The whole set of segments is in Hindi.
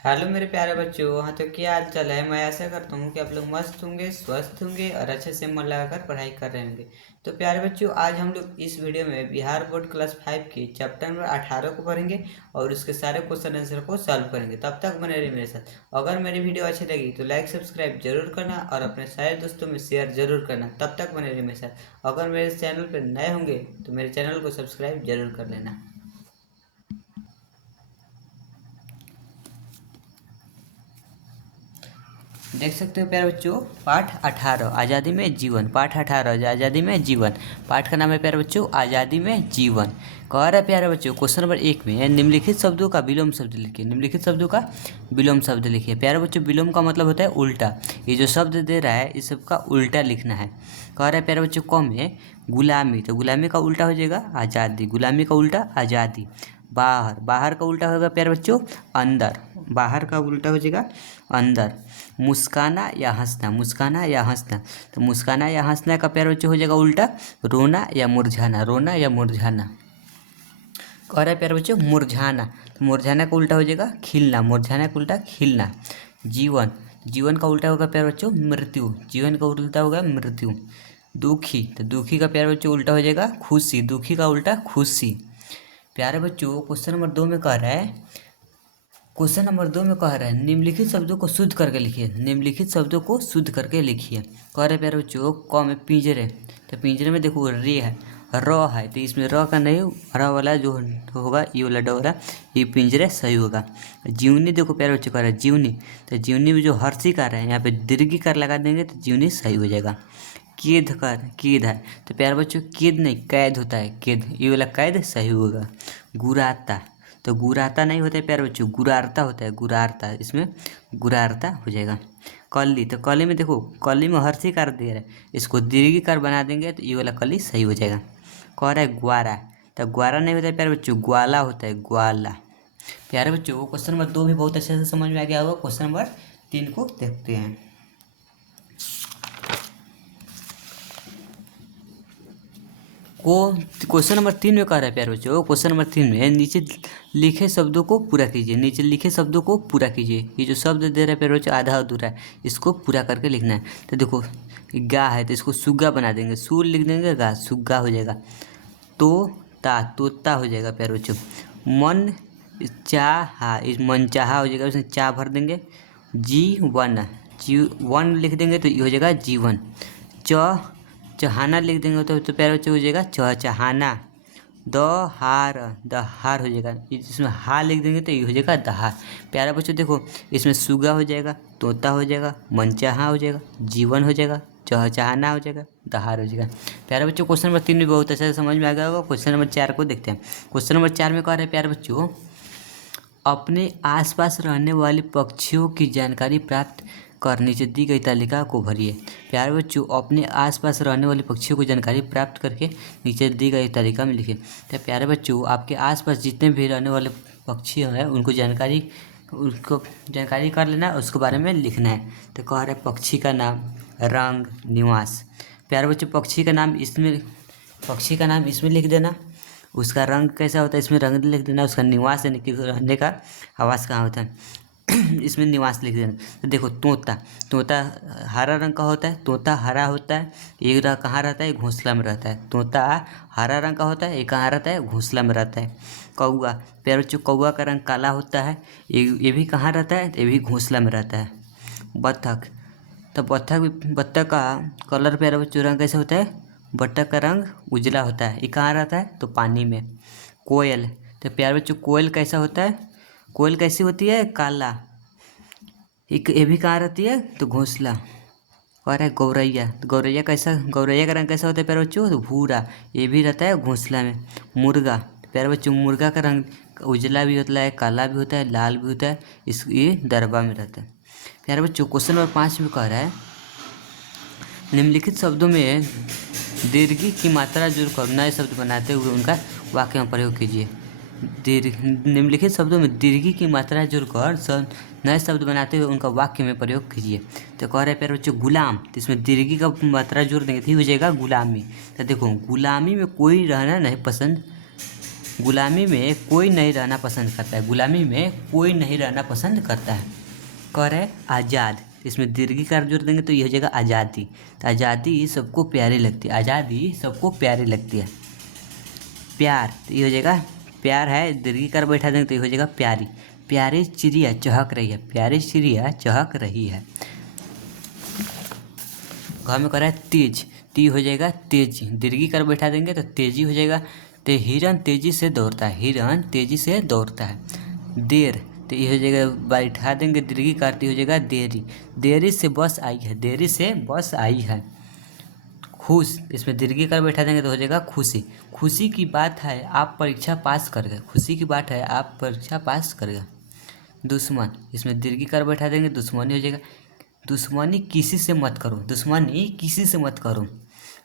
हेलो मेरे प्यारे बच्चों। हाँ, तो क्या हाल चाल है। मैं आशा करता हूँ कि आप लोग मस्त होंगे, स्वस्थ होंगे और अच्छे से मन लगाकर पढ़ाई कर रहे होंगे। तो प्यारे बच्चों, आज हम लोग इस वीडियो में बिहार बोर्ड क्लास 5 की चैप्टर नंबर 18 को पढ़ेंगे और उसके सारे क्वेश्चन आंसर को सॉल्व करेंगे। तब तक बने रहिए मेरे साथ। अगर मेरी वीडियो अच्छी लगी तो लाइक सब्सक्राइब जरूर करना और अपने सारे दोस्तों में शेयर जरूर करना। तब तक बने रहिए मेरे साथ। अगर मेरे चैनल पर नए होंगे तो मेरे चैनल को सब्सक्राइब जरूर कर लेना। देख सकते हो प्यारे बच्चों, पाठ 18 आज़ादी में जीवन। पाठ 18 आज़ादी में जीवन। पाठ का नाम है प्यारे बच्चों आज़ादी में जीवन। कह रहा है प्यारे बच्चों क्वेश्चन नंबर 1 में निम्नलिखित शब्दों का विलोम शब्द लिखिए। निम्नलिखित शब्दों का विलोम शब्द लिखिए। प्यारे बच्चों, विलोम का मतलब होता है उल्टा। ये जो शब्द दे रहा है इस सब का उल्टा लिखना है। कह रहा है प्यारे बच्चों क में गुलामी, तो गुलामी का उल्टा हो जाएगा आज़ादी। गुलामी का उल्टा आज़ादी। बाहर, बाहर का उल्टा होगा प्यारे बच्चों अंदर। बाहर का उल्टा हो जाएगा अंदर। मुस्काना या हंसना, मुस्काना या हंसना, तो मुस्काना या हंसना का प्यारे बच्चों हो जाएगा उल्टा रोना या मुरझाना। रोना या मुरझाना। कह रहा है प्यारे बच्चों मुरझाना, तो मुरझाना का उल्टा हो जाएगा खिलना। मुरझाना का उल्टा खिलना। जीवन, जीवन का उल्टा होगा प्यारे बच्चों मृत्यु। जीवन का उल्टा होगा मृत्यु। दुखी, तो दुखी का प्यारे बच्चों उल्टा हो जाएगा खुशी। दुखी का उल्टा खुशी। प्यारे बच्चों क्वेश्चन नंबर 2 में कह रहा है, क्वेश्चन नंबर 2 में कह रहा है निम्नलिखित शब्दों को शुद्ध करके लिखिए। निम्नलिखित शब्दों को शुद्ध करके लिखिए। कह रहे प्यारे बच्चों क में पिंजरे, तो पिंजरे में देखो रे है, र है, तो इसमें र का नहीं, र वाला जो होगा ये वाला डोरा, ये पिंजरे सही होगा। जीवनी देखो प्यारे बच्चों कह रहा है जीवनी, तो जीवनी में जो हर्षिकार है यहाँ पे दीर्घिकार लगा देंगे तो जीवनी सही हो जाएगा। केद कर, केद है, तो प्यारे बच्चों केद नहीं कैद होता है, केद, ये वाला कैद सही होगा। गुराता, तो गुराता नहीं होता है प्यारे बच्चों, गुरारता होता है, गुरारता, इसमें गुरारता हो जाएगा। कली, तो कली में देखो कली में हर्षिकार दे रहा है, इसको दीर्घिकार बना देंगे तो ये वाला कली सही हो जाएगा। कह रहा है ग्वारा, तो ग्वारा नहीं होता है प्यारे बच्चों, ग्वाला होता है, ग्वाला। प्यारे बच्चों क्वेश्चन नंबर 2 भी बहुत अच्छे से समझ में आ गया होगा। क्वेश्चन नंबर 3 को देखते हैं। को क्वेश्चन नंबर 3 में कह रहा है प्यारे बच्चों, क्वेश्चन नंबर 3 में नीचे लिखे शब्दों को पूरा कीजिए। नीचे लिखे शब्दों को पूरा कीजिए। ये जो शब्द दे रहा है प्यारे बच्चों आधा अधूरा है, इसको पूरा करके लिखना है। तो देखो गा है तो इसको सुग्गा बना देंगे, सूर लिख देंगे, गा सुग्गा हो जाएगा। तोता, तोता हो जाएगा प्यारे बच्चों। मन चाहा, इस मन चाहा हो जाएगा, उसमें चा भर देंगे। जीवन, जीवन लिख देंगे तो ये हो जाएगा जीवन। चहाना लिख देंगे तो प्यारे बच्चे हो जाएगा चहाना। दहार, दहार हो जाएगा, इसमें हा लिख देंगे तो ये हो जाएगा दहार। प्यारे बच्चों देखो इसमें सुगा हो जाएगा, तोता हो जाएगा, मनचाहा हो जाएगा, जीवन हो जाएगा, चहचहाना हो जाएगा, दहार हो जाएगा। प्यारे बच्चों क्वेश्चन नंबर 3 भी बहुत अच्छे से समझ में आ गया होगा। क्वेश्चन नंबर 4 को देखते हैं। क्वेश्चन नंबर 4 में कह रहे हैं प्यारे बच्चों अपने आसपास रहने वाले पक्षियों की जानकारी प्राप्त कर नीचे दी गई तालिका को भरिए। प्यारे बच्चों अपने आसपास रहने वाले पक्षियों को जानकारी प्राप्त करके नीचे दी गई तालिका में लिखिए। तो प्यारे बच्चों आपके आसपास जितने भी रहने वाले पक्षी हैं उनको जानकारी कर लेना, उसके बारे में लिखना है। तो कह रहे पक्षी का नाम, रंग, निवास। प्यारे बच्चों पक्षी का नाम इसमें लिख देना। उसका रंग कैसा होता है इसमें रंग लिख देना। उसका निवास यानी कि रहने का आवास कहाँ होता है इसमें निवास लिख देना। तो देखो तोता, तोता हरा रंग का होता है, तोता हरा होता है, एक कहाँ रहता है घोंसला में रहता है। तोता हरा रंग का होता है, ये कहाँ रहता है घोंसला में रहता है। कौआ, प्यारे बच्चों कौआ का रंग काला होता है, ये भी कहाँ रहता है, ये भी घोंसला में रहता है। बत्तख, तो बत्तख का कलर प्यारे बच्चों रंग कैसे होता है, बत्तख का रंग उजला होता है, ये कहाँ रहता है तो पानी में। कोयल, तो प्यारे बच्चों कोयल कैसा होता है, कोयल कैसी होती है काला, ये भी कहाँ रहती है तो घोंसला। और है गौरैया, तो गौरैया का रंग कैसा होता है प्यारे बच्चों तो भूरा, ये भी रहता है घोंसला में। मुर्गा, प्यारे बच्चों मुर्गा का रंग उजला भी होता है, काला भी होता है, लाल भी होता है, ये दरबा में रहता है। प्यारे बच्चों क्वेश्चन नंबर 5 में कह रहा है निम्नलिखित शब्दों में दीर्घी की मात्रा जोड़कर नए शब्द बनाते हुए उनका वाक्य में प्रयोग कीजिए। निम्नलिखित शब्दों में दीर्घी की मात्रा जोड़कर नए शब्द बनाते हुए उनका वाक्य में प्रयोग कीजिए। तो कह रहे प्यारे बच्चों गुलाम, तो इसमें दीर्घी का मात्रा जोड़ देंगे तो हो जाएगा गुलामी। तो देखो गुलामी में कोई रहना नहीं पसंद गुलामी में कोई नहीं रहना पसंद करता है, गुलामी में कोई नहीं रहना पसंद करता है। कर है आज़ाद, इसमें दीर्घिकार जोड़ देंगे तो ये हो जाएगा आज़ादी। तो आज़ादी सबको प्यारी लगती है, आज़ादी सबको प्यारी लगती है। प्यार, तो ये हो जाएगा प्यार है, दीर्घिकार बैठा देंगे तो ये हो जाएगा प्यारी। प्यारी चिड़िया चहक रही है, प्यारी चिड़िया चहक रही है। घर में कर रहा है तेज, ती हो जाएगा तेजी, दीर्घिकार बैठा देंगे तो तेजी हो जाएगा। तो हिरन तेजी से दौड़ता है, हिरन तेजी से दौड़ता है। देर, तो ये हो जाएगा बैठा देंगे दीर्घिकार, तो हो जाएगा देरी, देरी से बस आई है, देरी से बस आई है। खुश, इसमें दीर्घिकार बैठा देंगे तो हो जाएगा खुशी, खुशी की बात है आप परीक्षा पास कर गए, खुशी की बात है आप परीक्षा पास कर गए। दुश्मन, इसमें दीर्घिकार बैठा देंगे दुश्मनी हो जाएगा, दुश्मनी किसी से मत करो, दुश्मनी किसी से मत करो।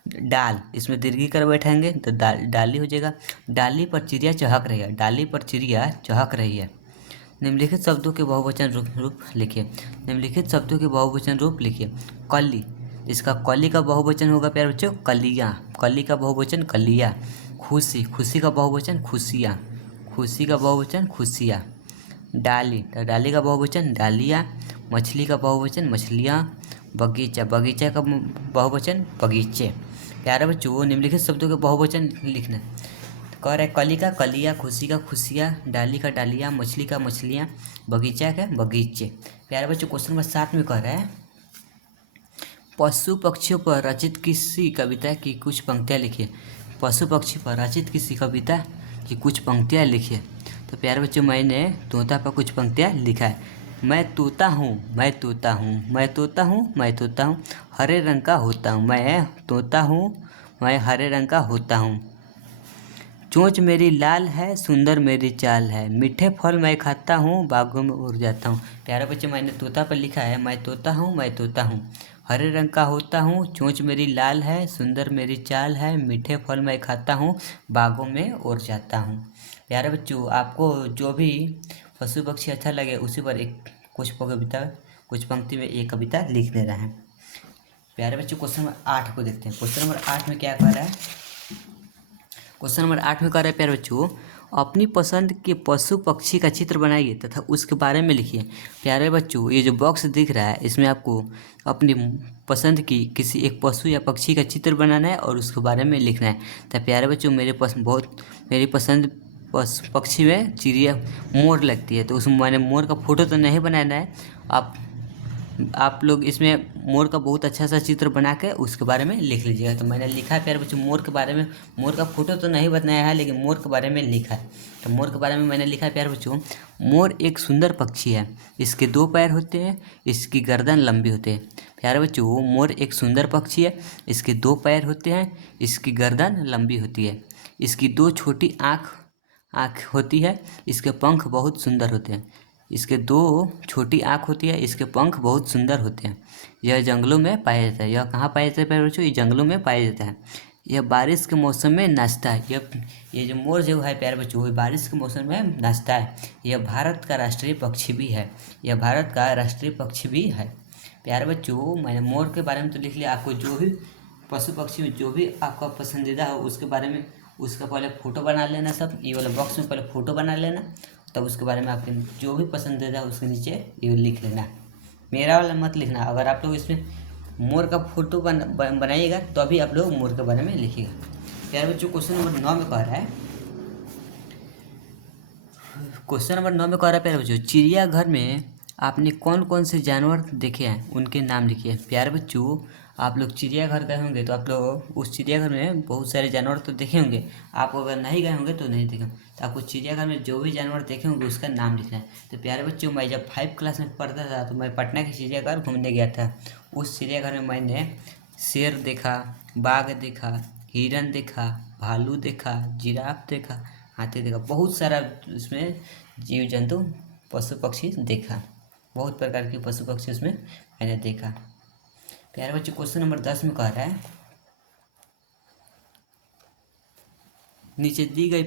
डाल, इसमें दीर्घिकार बैठाएंगे तो डाली हो जाएगा। डाली पर चिड़िया चहक रही है, डाली पर चिड़िया चहक रही है। निम्नलिखित शब्दों के बहुवचन रूप लिखिए, निम्नलिखित शब्दों के बहुवचन रूप लिखिए। कली, इसका कली का बहुवचन होगा प्यारे बच्चों कलियाँ, कली का बहुवचन कलियाँ। खुशी, खुशी का बहुवचन खुशियाँ, खुशी का बहुवचन खुशियाँ। डाली, तो डाली का बहुवचन डालियाँ। मछली का बहुवचन मछलियाँ। बगीचा, बगीचा का बहुवचन बगीचे। प्यारे बच्चों निम्नलिखित शब्दों के बहुवचन लिखना। कह रहा है कली का कलियाँ, खुशी का खुशियाँ, डाली का डालियाँ, मछली का मछलियाँ, बगीचा का बगीचे। प्यारे बच्चों क्वेश्चन नंबर 7 में कह रहा है पशु पक्षियों पर रचित किसी कविता की कुछ पंक्तियाँ लिखिए। पशु पक्षी पर रचित किसी कविता की कुछ पंक्तियाँ लिखिए। तो प्यारे बच्चों मैंने तोता पर कुछ पंक्तियाँ लिखा है। मैं तोता हूँ, मैं तोता हूँ, मैं तोता हूँ, मैं तोता हूँ, हरे रंग का होता हूँ, मैं तोता हूँ, मैं हरे रंग का होता हूँ। चोंच मेरी लाल है, सुंदर मेरी चाल है, मीठे फल मैं खाता हूँ, बागों में उड़ जाता हूँ। प्यारे बच्चे मैंने तोता पर लिखा है मैं तोता हूँ, मैं तोता हूँ, हरे रंग का होता हूँ, चोंच मेरी लाल है, सुंदर मेरी चाल है, मीठे फल मैं खाता हूँ, बागों में उड़ जाता हूँ। प्यारे बच्चों आपको जो भी पशु पक्षी अच्छा लगे उसी पर एक कुछ कविता, कुछ पंक्ति में एक कविता लिख दे रहा है। प्यारे बच्चों क्वेश्चन नंबर 8 को देखते हैं। क्वेश्चन नंबर 8 में क्या कह रहा है, क्वेश्चन नंबर 8 में कह रहा है प्यारे बच्चों अपनी पसंद के पशु पक्षी का चित्र बनाइए तथा उसके बारे में लिखिए। प्यारे बच्चों ये जो बॉक्स दिख रहा है इसमें आपको अपनी पसंद की किसी एक पशु या पक्षी का चित्र बनाना है और उसके बारे में लिखना है। तो प्यारे बच्चों मेरी पसंद पक्षी में चिड़िया मोर लगती है, तो उसमें मैंने मोर का फोटो तो नहीं बनाना है। आप लोग इसमें मोर का बहुत अच्छा सा चित्र बना के उसके बारे में लिख लीजिएगा। तो मैंने लिखा है प्यारे बच्चों मोर के बारे में, मोर का फोटो तो नहीं बनाया है लेकिन मोर के बारे में लिखा है। तो मोर के बारे में मैंने लिखा है प्यारे बच्चों मोर एक सुंदर पक्षी है, इसके 2 पैर होते हैं, इसकी गर्दन लंबी होती है। प्यारे बच्चों मोर एक सुंदर पक्षी है, इसके 2 पैर होते हैं, इसकी गर्दन लंबी होती है, इसकी 2 छोटी आँख होती है, इसके पंख बहुत सुंदर होते हैं, इसके 2 छोटी आँख होती है, इसके पंख बहुत सुंदर होते हैं। यह जंगलों में पाया जाता है। यह कहाँ पाया जाता है प्यारे बच्चों, ये जंगलों में पाया जाता है। यह बारिश के मौसम में नाचता है। ये जो मोर जो है प्यारे बच्चों ये बारिश के मौसम में नाचता है। यह भारत का राष्ट्रीय पक्षी भी है, यह भारत का राष्ट्रीय पक्षी भी है। प्यारे बच्चों मैंने मोर के बारे में तो लिख लिया, आपको जो भी पशु पक्षी में जो भी आपका पसंदीदा हो उसके बारे में उसका पहले फ़ोटो बना लेना। सब ये वाला बॉक्स में पहले फ़ोटो बना लेना, तब उसके बारे में आपके जो भी पसंदीदा है उसके नीचे ये लिख लेना। मेरा वाला मत लिखना। अगर आप लोग इसमें मोर का फोटो बनाइएगा तो अभी आप लोग मोर के बारे में लिखिएगा। प्यारे बच्चों क्वेश्चन नंबर 9 में कह रहा है, क्वेश्चन नंबर 9 में कह रहा है प्यारे बच्चों चिड़ियाघर में आपने कौन कौन से जानवर देखे हैं उनके नाम लिखिए। प्यारे बच्चों आप लोग चिड़ियाघर गए होंगे तो आप लोग उस चिड़ियाघर में बहुत सारे जानवर तो देखे होंगे। आप अगर नहीं गए होंगे तो नहीं देखे, तो आपको चिड़ियाघर में जो भी जानवर देखे होंगे उसका नाम लिखना है। तो प्यारे बच्चों मैं जब 5 क्लास में पढ़ता था तो मैं पटना के चिड़ियाघर घूमने गया था। उस चिड़ियाघर में मैंने शेर देखा, बाघ देखा, हिरन देखा, भालू देखा, जिराफ देखा, हाथी देखा, बहुत सारा उसमें जीव जंतु पशु पक्षी देखा, बहुत प्रकार के पशु पक्षी उसमें मैंने देखा। प्यारे बच्चों क्वेश्चन नंबर 10 में कह रहा है नीचे दी गई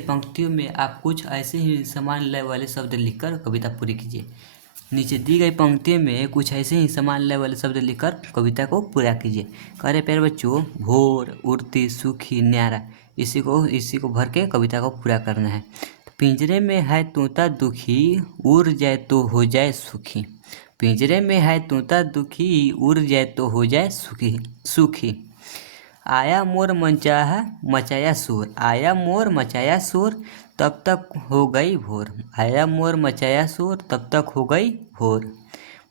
पंक्तियों में आप कुछ ऐसे ही समान लय वाले शब्द लिखकर कविता पूरी कीजिए। नीचे दी गई पंक्ति में कुछ ऐसे ही समान लय वाले शब्द लिखकर कविता को पूरा कीजिए। कह रहे प्यारे बच्चों, भोर, उड़ती, सूखी, न्यारा, इसी को भर के कविता को पूरा करना है। पिंजरे में है तोता दुखी, उड़ जाए तो हो जाए सुखी। पिंजरे में है तोता दुखी, उड़ जाए तो हो जाए सुखी। आया मोर मचाया शोर, आया मोर मचाया शोर, तब तक हो गई भोर। आया मोर मचाया शोर, तब तक हो गई भोर।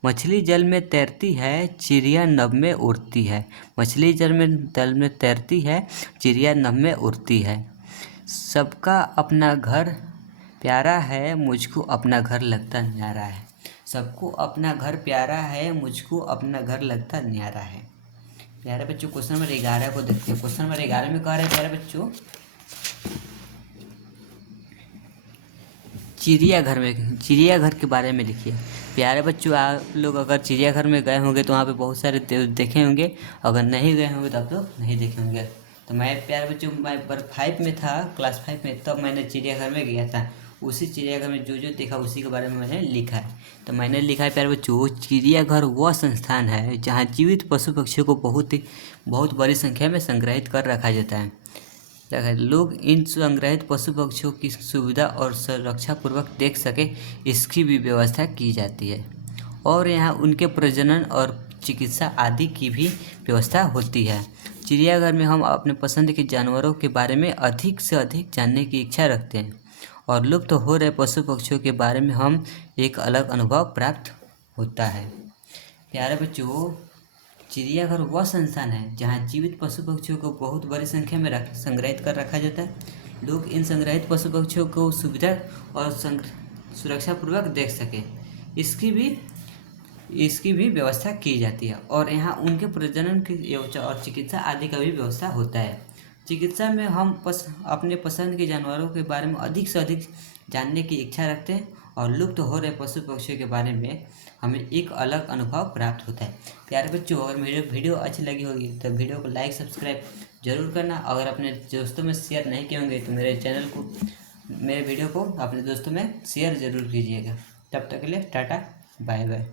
मछली जल में तैरती है, चिड़िया नभ में उड़ती है। मछली जल में तैरती है, चिड़िया नभ में उड़ती है। सबका अपना घर प्यारा है, मुझको अपना घर लगता न्यारा है। सबको अपना घर प्यारा है, मुझको अपना घर लगता न्यारा है। प्यारे बच्चों, क्वेश्चन नंबर 11 को देखते हैं। क्वेश्चन नंबर 11 में कह रहे हैं प्यारे बच्चों, चिड़ियाघर के बारे में लिखिए। प्यारे बच्चों, आप लोग अगर चिड़ियाघर में गए होंगे तो वहाँ पे बहुत सारे देखे होंगे, अगर नहीं गए होंगे तो आप लोग नहीं देखे होंगे। तो मैं प्यारे बच्चों, मैं 5 में था, क्लास 5 में, तब मैंने चिड़ियाघर में गया था। उसी चिड़ियाघर में जो देखा उसी के बारे में मैंने लिखा है। तो मैंने लिखा है प्यारे बच्चों, चिड़ियाघर वह संस्थान है जहाँ जीवित पशु पक्षियों को बहुत बड़ी संख्या में संग्रहित कर रखा जाता है। लोग इन संग्रहित पशु पक्षियों की सुविधा और सुरक्षा पूर्वक देख सके, इसकी भी व्यवस्था की जाती है। और यहाँ उनके प्रजनन और चिकित्सा आदि की भी व्यवस्था होती है। चिड़ियाघर में हम अपने पसंद के जानवरों के बारे में अधिक से अधिक जानने की इच्छा रखते हैं और लुप्त हो रहे पशु पक्षियों के बारे में हम एक अलग अनुभव प्राप्त होता है। प्यारे बच्चों, चिड़ियाघर वह संस्थान है जहाँ जीवित पशु पक्षियों को बहुत बड़ी संख्या में संग्रहित कर रखा जाता है। लोग इन संग्रहित पशु पक्षियों को सुविधा और सुरक्षा पूर्वक देख सके, इसकी भी व्यवस्था की जाती है। और यहाँ उनके प्रजनन की और चिकित्सा आदि का भी व्यवस्था होता है। चिकित्सा में हम अपने पसंद के जानवरों के बारे में अधिक से अधिक जानने की इच्छा रखते हैं और लुप्त हो रहे पशु पक्षियों के बारे में हमें एक अलग अनुभव प्राप्त होता है। प्यारे बच्चों, अगर मेरी वीडियो अच्छी लगी होगी तो वीडियो को लाइक सब्सक्राइब जरूर करना। अगर अपने दोस्तों में शेयर नहीं किए होंगे तो मेरे वीडियो को अपने दोस्तों में शेयर ज़रूर कीजिएगा। तब तक के लिए टाटा बाय बाय।